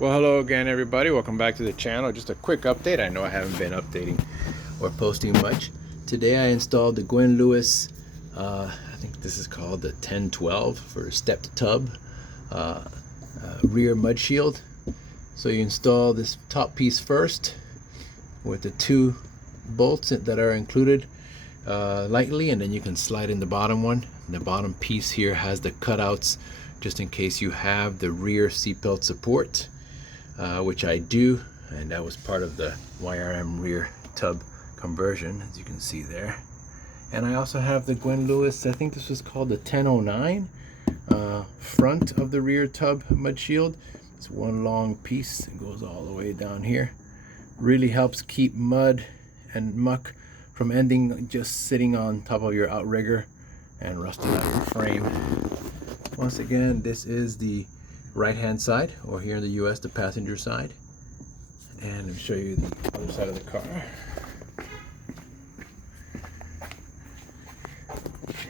Well, hello again, everybody. Welcome back to the channel. Just a quick update. I know I haven't been updating or posting much. Today I installed the Gwyn Lewis, I think this is called the 1012 for stepped tub rear mud shield. So you install this top piece first with the two bolts that are included lightly, and then you can slide in the bottom one. And the bottom piece here has the cutouts just in case you have the rear seatbelt support. Which I do, and that was part of the YRM rear tub conversion, as you can see there. And I also have the Gwyn Lewis, I think this was called the 1009, front of the rear tub mud shield. It's one long piece, it goes all the way down here. Really helps keep mud and muck from ending just sitting on top of your outrigger and rusting out your frame. Once again, this is the right hand side, or here in the US the passenger side, and let me show you the other side of the car.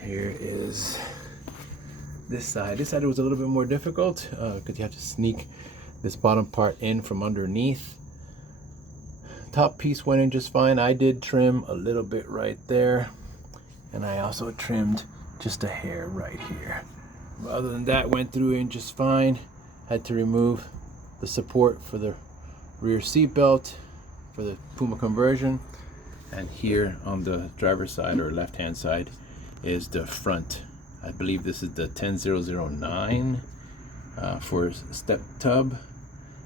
Here is this side. This side was a little bit more difficult because you have to sneak this bottom part in from underneath. Top piece went in just fine. I did trim a little bit right there, and I also trimmed just a hair right here. Other than that, went through in just fine. Had to remove the support for the rear seat belt for the Puma conversion, and here on the driver's side or left hand side is the front. I believe this is the 10009 for step tub,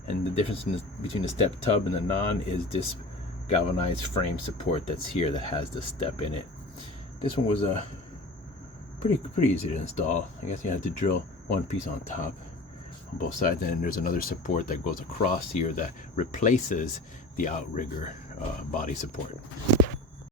and the difference between the step tub and the non is this galvanized frame support that's here that has the step in it. This one was pretty easy to install. I guess you had to drill one piece on top on both sides, and there's another support that goes across here that replaces the outrigger body support.